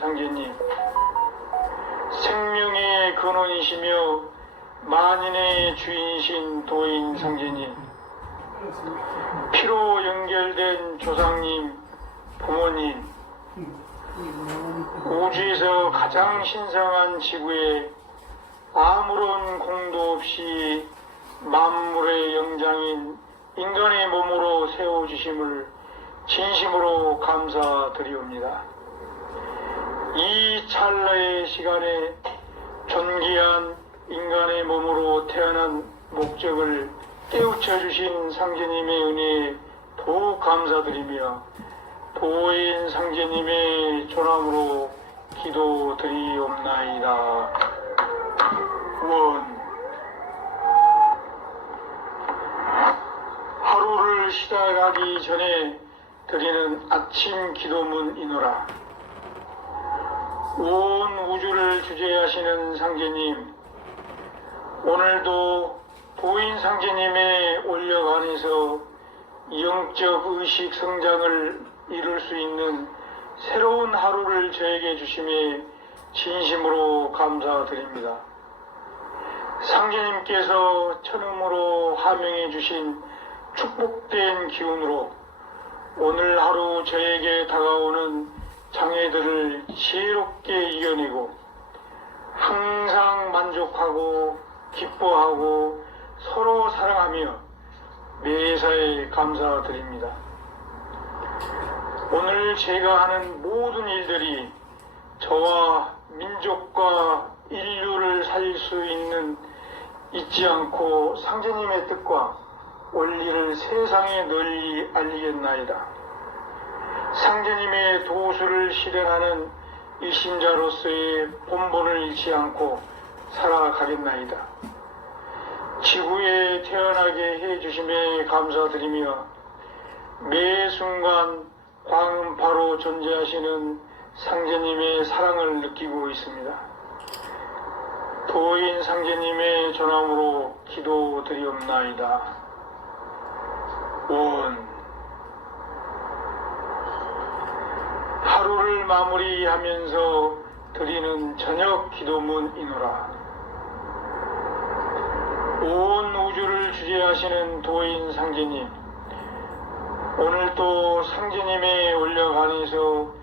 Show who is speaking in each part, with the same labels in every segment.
Speaker 1: 상제님, 생명의 근원이시며 만인의 주인이신 도인 상제님, 피로 연결된 조상님, 부모님, 우주에서 가장 신성한 지구에 아무런 공도 없이 만물의 영장인 인간의 몸으로 세워주심을 진심으로 감사드리옵니다. 이 찰나의 시간에 존귀한 인간의 몸으로 태어난 목적을 깨우쳐 주신 상제님의 은혜에 더욱 감사드리며 도인 상제님의 조남으로 기도드리옵나이다. 원 하루를 시작하기 전에 드리는 아침 기도문이노라. 온 우주를 주재하시는 상제님, 오늘도 도인 상제님의 올력 안에서 영적 의식 성장을 이룰 수 있는 새로운 하루를 저에게 주심에 진심으로 감사드립니다. 상제님께서 천음으로 하명해 주신 축복된 기운으로 오늘 하루 저에게 다가오는 장애들을 지혜롭게 이겨내고 항상 만족하고 기뻐하고 서로 사랑하며 매사에 감사드립니다. 오늘 제가 하는 모든 일들이 저와 민족과 인류를 살릴 수 있는 잊지 않고 상제님의 뜻과 원리를 세상에 널리 알리겠나이다. 상제님의 도수를 실현하는 일신자로서의 본분을 잃지 않고 살아가겠나이다. 지구에 태어나게 해주심에 감사드리며 매 순간 광음파로 존재하시는 상제님의 사랑을 느끼고 있습니다. 도인 상제님의 전함으로 기도드리옵나이다. 원 하루를 마무리하면서 드리는 저녁 기도문이노라. 온 우주를 주재하시는 도인 상제님, 오늘도 상제님의 올력 안에서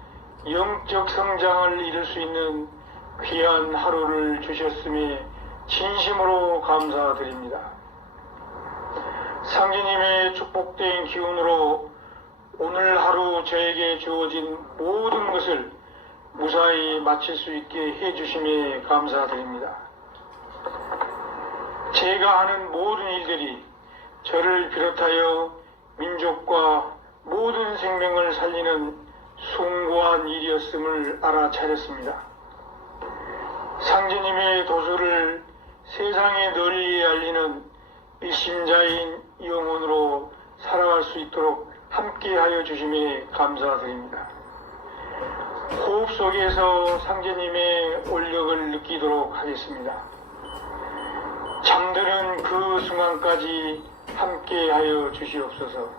Speaker 1: 영적 성장을 이룰 수 있는 귀한 하루를 주셨음에 진심으로 감사드립니다. 상제님의 축복된 기운으로 오늘 하루 저에게 주어진 모든 것을 무사히 마칠 수 있게 해주심에 감사드립니다. 제가 하는 모든 일들이 저를 비롯하여 민족과 모든 생명을 살리는 숭고한 일이었음을 알아차렸습니다. 상제님의 도수를 세상에 널리 알리는 일심자인 영혼으로 살아갈 수 있도록 함께하여 주심에 감사드립니다. 호흡 속에서 상제님의 올력을 느끼도록 하겠습니다. 잠드는 그 순간까지 함께하여 주시옵소서.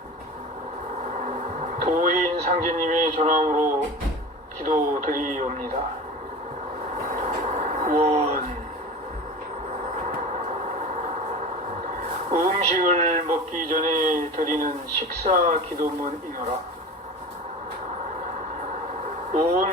Speaker 1: 도인 상제님의 전함으로 기도드리옵니다. 원 음식을 먹기 전에 드리는 식사 기도문이노라. 온